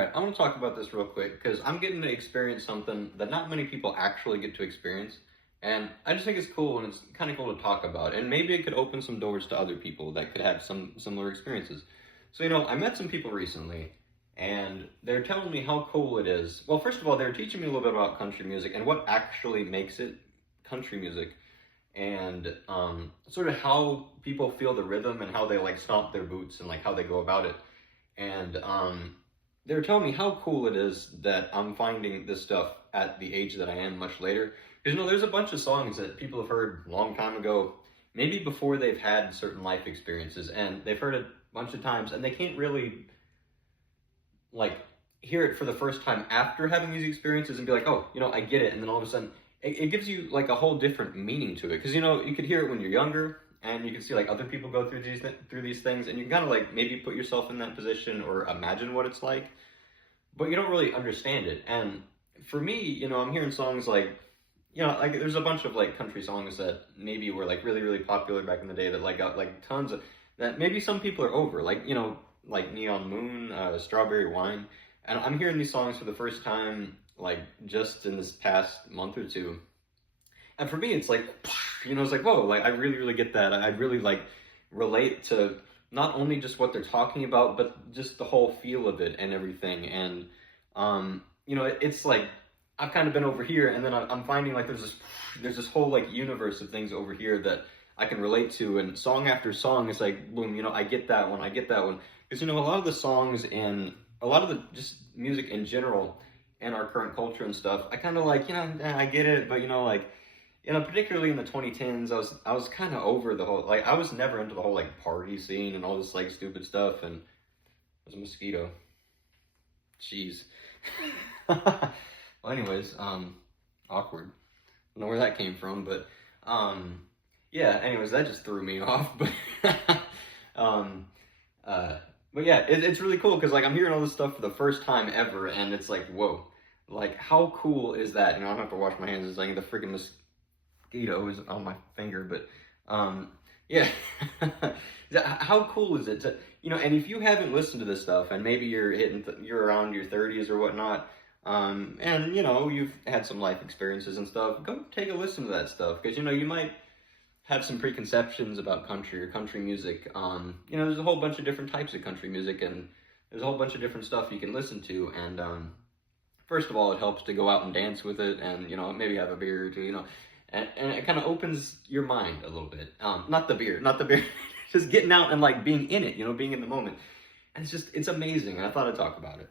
Alright, I want to talk about this real quick because I'm getting to experience something that not many people actually get to experience. And I just think it's cool and it's kind of cool to talk about. And maybe it could open some doors to other people that could have some similar experiences. So, I met some people recently and they're telling me how cool it is. Well, first of all, they're teaching me a little bit about country music and what actually makes it country music and sort of how people feel the rhythm and how they like stomp their boots and like how they go about it. And they were telling me how cool it is that I'm finding this stuff at the age that I am much later. Because there's a bunch of songs that people have heard a long time ago, maybe before they've had certain life experiences, and they've heard it a bunch of times, and they can't really like hear it for the first time after having these experiences and be like, oh, I get it, and then all of a sudden it gives you like a whole different meaning to it. Because you could hear it when you're younger, and you can see like other people go through these things, and you can kind of like maybe put yourself in that position or imagine what it's like, but you don't really understand it. And for me, I'm hearing songs like, like there's a bunch of like country songs that maybe were like really, really popular back in the day that like got like tons of that maybe some people are over, like, like Neon Moon, Strawberry Wine. And I'm hearing these songs for the first time, like just in this past month or two. And for me, it's like, it's like, whoa, like I really, really get that. I really like relate to not only just what they're talking about, but just the whole feel of it and everything. And, it's like, I've kind of been over here, and then I'm finding like there's this whole like universe of things over here that I can relate to, and song after song is like, boom, I get that one, I get that one. Because, a lot of the songs and a lot of the just music in general and our current culture and stuff, I kind of like, I get it, but like, particularly in the 2010s, I was kind of over the whole, like, I was never into the whole like party scene and all this like stupid stuff. And there's a mosquito. Jeez. Well, anyways, awkward. Don't know where that came from, but yeah. Anyways, that just threw me off. But but yeah, it's really cool because like I'm hearing all this stuff for the first time ever, and it's like, whoa, like how cool is that? I don't have to wash my hands. It's like the freaking mosquito is on my finger, but yeah. How cool is it to, and if you haven't listened to this stuff, and maybe you're around your 30s or whatnot, and you've had some life experiences and stuff, go take a listen to that stuff, because you might have some preconceptions about country or country music. There's a whole bunch of different types of country music, and there's a whole bunch of different stuff you can listen to. And first of all, it helps to go out and dance with it, and maybe have a beer or two, and it kind of opens your mind a little bit. Not the beer, just getting out and like being in it, being in the moment. And it's amazing, and I thought I'd talk about it.